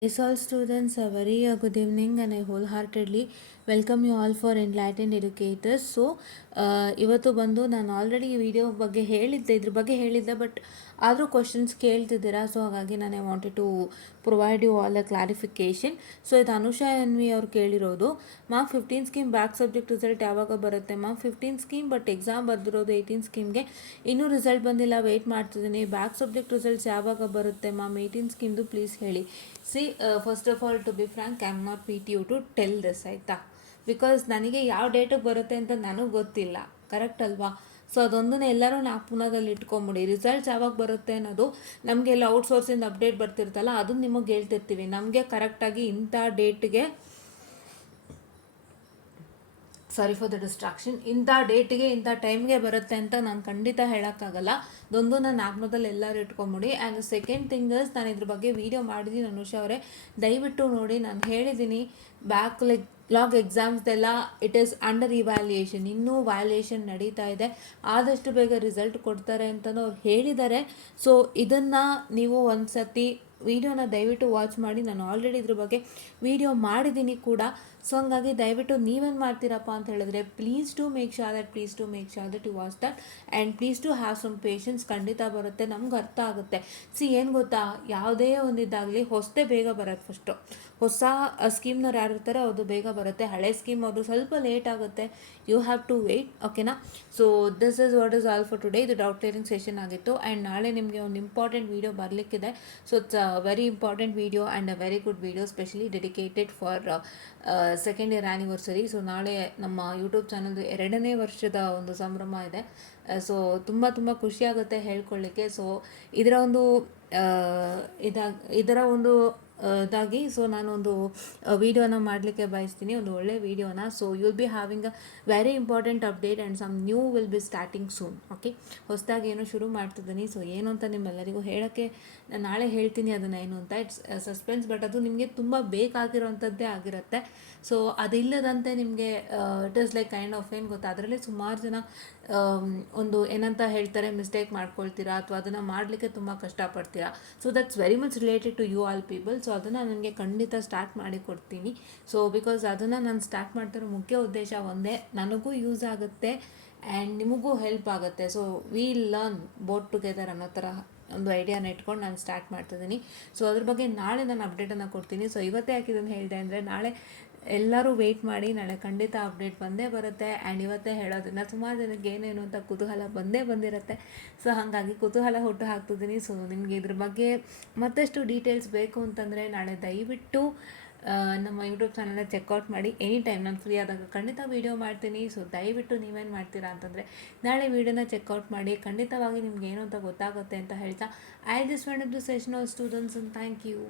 Yes, all students, a very good evening and I wholeheartedly welcome you all for Enlightened Educators. So, ಇವತ್ತು ಬಂದು ನಾನು already ಈ video ಬಗ್ಗೆ ಇದ್ರ ಬಗ್ಗೆ ಹೇಳಿದ್ದೆ, ಬಟ್ ಆದರೂ ಕ್ವಶನ್ಸ್ ಕೇಳ್ತಿದ್ದೀರಾ. ಸೊ ಹಾಗಾಗಿ ನಾನು I wanted to provide you all a clarification. So ಇದು ಅನುಷಾ ಎನ್ ವಿ ಅವ್ರು ಕೇಳಿರೋದು. Ma'am 15 scheme back subject result ಯಾವಾಗ ಬರುತ್ತೆ ಮ್ಯಾಮ್? 15 ಸ್ಕೀಮ್ ಬಟ್ ಎಕ್ಸಾಮ್ ಬರ್ದಿರೋದು 18 ಸ್ಕೀಮ್ಗೆ. ಇನ್ನೂ ರಿಸಲ್ಟ್ ಬಂದಿಲ್ಲ, ವೆಯ್ಟ್ ಮಾಡ್ತಿದ್ದೀನಿ. ಬ್ಯಾಕ್ ಸಬ್ಜೆಕ್ಟ್ ರಿಸಲ್ಟ್ಸ್ ಯಾವಾಗ ಬರುತ್ತೆ ಮ್ಯಾಮ್ 18 ಸ್ಕೀಮ್ದು? ಪ್ಲೀಸ್ ಹೇಳಿ. See first of all, to be frank, I am not P T U to tell this, ಆಯಿತಾ? ಬಿಕಾಸ್ ನನಗೆ ಯಾವ ಡೇಟಿಗೆ ಬರುತ್ತೆ ಅಂತ ನನಗೆ ಗೊತ್ತಿಲ್ಲ, ಕರೆಕ್ಟ್ ಅಲ್ವಾ? ಸೊ ಅದೊಂದನ್ನು ಎಲ್ಲರೂ ಜ್ಞಾಪನದಲ್ಲಿ ಇಟ್ಕೊಂಬಿಡಿ. ರಿಸಲ್ಟ್ಸ್ ಯಾವಾಗ ಬರುತ್ತೆ ಅನ್ನೋದು ನಮಗೆಲ್ಲ ಔಟ್ಸೋರ್ಸಿಂದ ಅಪ್ಡೇಟ್ ಬರ್ತಿರ್ತಲ್ಲ, ಅದನ್ನು ನಿಮಗೆ ಹೇಳ್ತಿರ್ತೀವಿ. ನಮಗೆ ಕರೆಕ್ಟಾಗಿ ಇಂಥ ಡೇಟ್ಗೆ, ಸಾರಿ ಫಾರ್ ದ ಡಿಸ್ಟ್ರಾಕ್ಷನ್, ಇಂಥ ಡೇಟಿಗೆ ಇಂಥ ಟೈಮ್ಗೆ ಬರುತ್ತೆ ಅಂತ ನಾನು ಖಂಡಿತ ಹೇಳೋಕ್ಕಾಗಲ್ಲ. ಅದೊಂದು ನಾನು ಜ್ಞಾಪನದಲ್ಲಿ ಎಲ್ಲರೂ ಇಟ್ಕೊಂಬಿಡಿ. ಆ್ಯಂಡ್ ಸೆಕೆಂಡ್ ಥಿಂಗ್ ಇಸ್, ನಾನು ಇದ್ರ ಬಗ್ಗೆ ವೀಡಿಯೋ ಮಾಡಿದ್ದೀನಿ ಅನುಷಾ ಅವರೇ, ದಯವಿಟ್ಟು ನೋಡಿ. ನಾನು ಹೇಳಿದ್ದೀನಿ ಲಾಗ್ ಎಕ್ಸಾಮ್ಸ್ದೆಲ್ಲ ಇಟ್ ಈಸ್ ಅಂಡರ್ ಇವ್ಯಾಲ್ಯೂಯೇಷನ್, ಇನ್ನೂ ವ್ಯಾಲ್ಯೂಯೇಷನ್ ನಡೀತಾ ಇದೆ. ಆದಷ್ಟು ಬೇಗ ರಿಸಲ್ಟ್ ಕೊಡ್ತಾರೆ ಅಂತಲೂ ಅವ್ರು ಹೇಳಿದ್ದಾರೆ. ಸೊ ಇದನ್ನು ನೀವು ಒಂದು ಸತಿ ವೀಡಿಯೋನ ದಯವಿಟ್ಟು ವಾಚ್ ಮಾಡಿ. ನಾನು ಆಲ್ರೆಡಿ ಇದ್ರ ಬಗ್ಗೆ ವೀಡಿಯೋ ಮಾಡಿದ್ದೀನಿ ಕೂಡ. ಸೊ ಹಂಗಾಗಿ ದಯವಿಟ್ಟು ನೀವೇನು ಮಾಡ್ತೀರಪ್ಪ ಅಂತ ಹೇಳಿದ್ರೆ, please to make sure that you watch that and please to have some patience. ಖಂಡಿತ ಬರುತ್ತೆ, ನಮ್ಗೆ ಅರ್ಥ ಆಗುತ್ತೆ. ಏನು ಗೊತ್ತಾ, ಯಾವುದೇ ಒಂದಿದ್ದಾಗಲಿ ಹೊಸದೇ ಬೇಗ ಬರುತ್ತೆ. ಫಸ್ಟು ಹೊಸ ಸ್ಕೀಮ್ನವ್ರು ಯಾರು ಇರ್ತಾರೆ ಅದು ಬೇಗ ಬರುತ್ತೆ. ಹಳೆ ಸ್ಕೀಮ್ ಅವರು ಸ್ವಲ್ಪ ಲೇಟ್ ಆಗುತ್ತೆ. ಯು ಹ್ಯಾವ್ ಟು ವೆಯ್ಟ್, ಓಕೆನಾ? So this is what is all for today. ಇದು ಡೌಟ್ ಕ್ಲಿಯರಿಂಗ್ ಸೆಷನ್ ಆಗಿತ್ತು. ಆ್ಯಂಡ್ ನಾಳೆ ನಿಮಗೆ ಒಂದು ಇಂಪಾರ್ಟೆಂಟ್ ವೀಡಿಯೋ ಬರಲಿಕ್ಕಿದೆ. So it's a very important video and a very good video, specially dedicated for second year anniversary. So ನಾಳೆ ನಮ್ಮ YouTube ಚಾನಲ್ದು 2ನೇ ವರ್ಷದ ಒಂದು ಸಂಭ್ರಮ ಇದೆ. ಸೊ ತುಂಬ ಖುಷಿಯಾಗುತ್ತೆ ಹೇಳ್ಕೊಳ್ಳಿಕ್ಕೆ. ಸೊ ಇದರ ಒಂದು ಇದಾಗಿ ಸೊ ನಾನೊಂದು ವೀಡಿಯೋನ ಮಾಡಲಿಕ್ಕೆ ಬಯಸ್ತೀನಿ, ಒಂದು ಒಳ್ಳೆ ವೀಡಿಯೋನ. So you'll be having a very important update and some new will be starting soon, okay? ಹೊಸದಾಗಿ ಏನೋ ಶುರು ಮಾಡ್ತಿದ್ದೀನಿ. ಸೊ ಏನು ಅಂತ ನಿಮ್ಮೆಲ್ಲರಿಗೂ ಹೇಳೋಕ್ಕೆ ನಾನು ನಾಳೆ ಹೇಳ್ತೀನಿ ಅದನ್ನು ಏನು ಅಂತ. ಇಟ್ಸ್ ಸಸ್ಪೆನ್ಸ್, ಬಟ್ ಅದು ನಿಮಗೆ ತುಂಬ ಬೇಕಾಗಿರೋವಂಥದ್ದೇ ಆಗಿರುತ್ತೆ. ಸೊ ಅದಿಲ್ಲದಂತೆ ನಿಮಗೆ it is like kind of, ಏನು ಗೊತ್ತಾ, ಅದರಲ್ಲಿ ಸುಮಾರು ಜನ ಒಂದು ಏನಂತ ಹೇಳ್ತಾರೆ, ಮಿಸ್ಟೇಕ್ ಮಾಡ್ಕೊಳ್ತೀರಾ ಅಥವಾ ಅದನ್ನು ಮಾಡಲಿಕ್ಕೆ ತುಂಬ ಕಷ್ಟಪಡ್ತೀರಾ. So that's very much related to you all people. So ಅದನ್ನು ನನಗೆ ಖಂಡಿತ ಸ್ಟಾರ್ಟ್ ಮಾಡಿ ಕೊಡ್ತೀನಿ. ಸೊ ಬಿಕಾಸ್ ಅದನ್ನು ನಾನು ಸ್ಟಾರ್ಟ್ ಮಾಡ್ತಿರೋ ಮುಖ್ಯ ಉದ್ದೇಶ ಒಂದೇ, ನನಗೂ ಯೂಸ್ ಆಗುತ್ತೆ ಆ್ಯಂಡ್ ನಿಮಗೂ ಹೆಲ್ಪ್ ಆಗುತ್ತೆ. So we learn both together ಅನ್ನೋ ಥರ ಒಂದು ಐಡಿಯಾನ ಇಟ್ಕೊಂಡು ನಾನು ಸ್ಟಾರ್ಟ್ ಮಾಡ್ತಿದ್ದೀನಿ. ಸೊ ಅದ್ರ ಬಗ್ಗೆ ನಾಳೆ ನಾನು ಅಪ್ಡೇಟನ್ನು ಕೊಡ್ತೀನಿ. ಸೊ ಇವತ್ತೇ ಯಾಕೆ ಇದನ್ನು ಹೇಳಿದೆ ಅಂದರೆ, ನಾಳೆ ಎಲ್ಲರೂ ವೆಯ್ಟ್ ಮಾಡಿ, ನಾಳೆ ಖಂಡಿತ ಅಪ್ಡೇಟ್ ಬಂದೇ ಬರುತ್ತೆ. ಆ್ಯಂಡ್ ಇವತ್ತೇ ಹೇಳೋದ್ರಿಂದ ಸುಮಾರು ಜನಕ್ಕೆ ಏನೇನು ಅಂತ ಕುತೂಹಲ ಬಂದಿರುತ್ತೆ. ಸೊ ಹಾಗಾಗಿ ಕುತೂಹಲ ಹುಟ್ಟು ಹಾಕ್ತಿದ್ದೀನಿ. ಸೊ ನಿಮಗೆ ಇದ್ರ ಬಗ್ಗೆ ಮತ್ತಷ್ಟು ಡೀಟೇಲ್ಸ್ ಬೇಕು ಅಂತಂದರೆ ನಾಳೆ ದಯವಿಟ್ಟು ನಮ್ಮ ಯೂಟ್ಯೂಬ್ ಚಾನಲ್ನ ಚೆಕ್ಔಟ್ ಮಾಡಿ. ಎನಿ ಟೈಮ್ ನಾನು ಫ್ರೀ ಆದಾಗ ಖಂಡಿತ ವೀಡಿಯೋ ಮಾಡ್ತೀನಿ. ಸೊ ದಯವಿಟ್ಟು ನೀವೇನು ಮಾಡ್ತೀರಾ ಅಂತಂದರೆ, ನಾಳೆ ವೀಡಿಯೋನ ಚೆಕ್ಔಟ್ ಮಾಡಿ. ಖಂಡಿತವಾಗಿ ನಿಮ್ಗೆ ಏನು ಅಂತ ಗೊತ್ತಾಗುತ್ತೆ ಅಂತ ಹೇಳ್ತಾ, I just want to session all students, and thank you.